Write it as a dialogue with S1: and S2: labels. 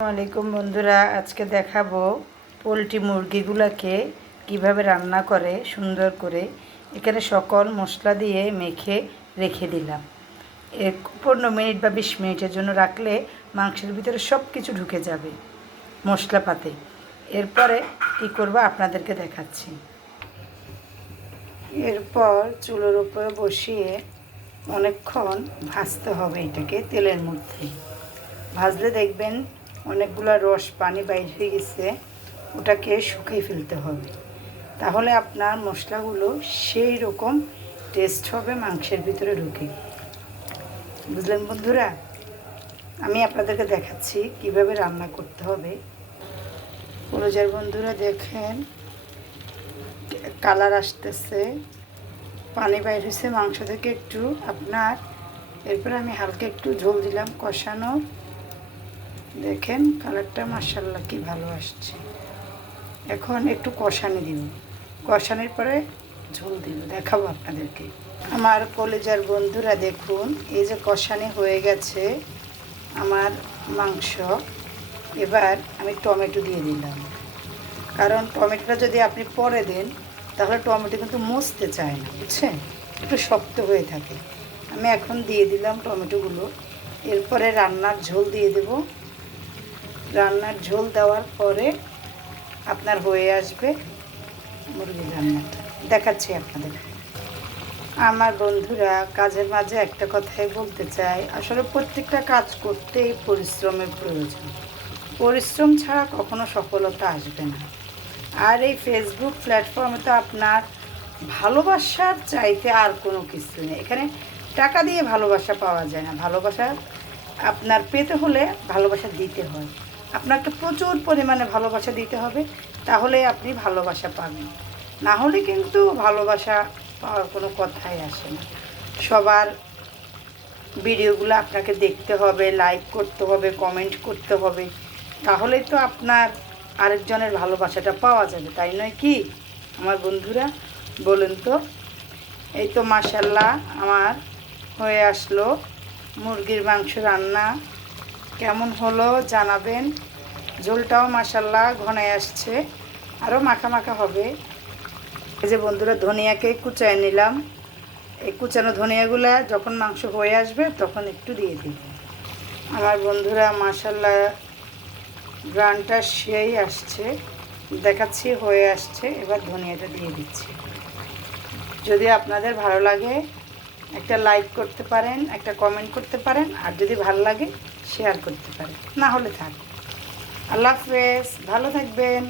S1: আলাইকুম বন্ধুরা, আজকে দেখাবো পোলট্রি মুরগিগুলোকে কীভাবে রান্না করে, সুন্দর করে। এখানে সকল মশলা দিয়ে মেখে রেখে দিলাম। পনেরো মিনিট বা বিশ মিনিটের জন্য রাখলে মাংসের ভিতরে সব কিছু ঢুকে যাবে মশলা পাতে এরপরে কী করব আপনাদেরকে দেখাচ্ছি। এরপর চুলোর উপরে বসিয়ে অনেকক্ষণ ভাজতে হবে এটাকে তেলের মধ্যে। ভাজলে দেখবেন অনেকগুলো রস পানি বাইর হয়ে গেছে, ওটাকে শুকিয়ে ফেলতে হবে। তাহলে আপনার মশলাগুলো সেই রকম টেস্ট হবে মাংসের ভিতরে ঢুকে। বুঝলেন বন্ধুরা? আমি আপনাদেরকে দেখাচ্ছি কীভাবে রান্না করতে হবে। পুরোজার বন্ধুরা দেখেন, কালার আসতেছে। পানি বাইর হয়েছে, মাংস থেকে একটু আপনার, এরপরে আমি হালকা একটু ঝোল দিলাম, কষানো দেখেন কালারটা মার্শাল্লাহ কি ভালো আসছে। এখন একটু কষানি দিব কষানির পরে ঝোল দিব দেখাবো আপনাদেরকে। আমার কলেজার বন্ধুরা দেখুন, এই যে কষানি হয়ে গেছে আমার মাংস। এবার আমি টমেটো দিয়ে দিলাম। কারণ টমেটোটা যদি আপনি পরে দেন, তাহলে টমেটো কিন্তু মুছতে চায় না, বুঝছেন? একটু শক্ত হয়ে থাকে। আমি এখন দিয়ে দিলাম টমেটোগুলো। এরপরে রান্নার ঝোল দিয়ে দেব। রান্নার ঝোল দেওয়ার পরে আপনার হয়ে আসবে মুরগি রান্নাটা। দেখাচ্ছি আপনাদের। আমার বন্ধুরা কাজের মাঝে একটা কথাই বলতে চাই আসলে প্রত্যেকটা কাজ করতেই পরিশ্রমের প্রয়োজন। পরিশ্রম ছাড়া কখনো সফলতা আসবে না। আর এই ফেসবুক প্ল্যাটফর্মে তো আপনার ভালোবাসার চাইতে আর কোনো কিছু নেই। এখানে টাকা দিয়ে ভালোবাসা পাওয়া যায় না। ভালোবাসা আপনার পেতে হলে ভালোবাসা দিতে হয়। আপনাকে প্রচুর পরিমাণে ভালোবাসা দিতে হবে, তাহলে আপনি ভালোবাসা পাবেন। না হলে কিন্তু ভালোবাসা পাওয়ার কোনো কথাই আসে না। সবার ভিডিওগুলো আপনাকে দেখতে হবে লাইক করতে হবে কমেন্ট করতে হবে তাহলেই তো আপনার আরেকজনের ভালোবাসাটা পাওয়া যাবে, তাই নয় কি? আমার বন্ধুরা, বলুন তো, এই তো মাসাল্লাহ আমার হয়ে আসলো মুরগির মাংস রান্না। কেমন হলো জানাবেন। ঝোলটাও মাসাল্লাহ ঘনায় আসছে। আরও মাখা মাখা হবে। এই যে বন্ধুরা, ধনিয়াকে কুচায় নিলাম। এই কুচানো ধনিয়াগুলো যখন মাংস হয়ে আসবে তখন একটু দিয়ে দিব আমার বন্ধুরা মাসাল্লাহ গ্রানটা সেই আসছে। দেখাচ্ছি, হয়ে আসছে। এবার ধনিয়াটা দিয়ে দিচ্ছি। যদি আপনাদের ভালো লাগে, একটা লাইক করতে পারেন, একটা কমেন্ট করতে পারেন, আর যদি ভালো লাগে শেয়ার করতে পারে। না হলে থাক। আল্লাহ হাফেজ ভালো থাকবেন।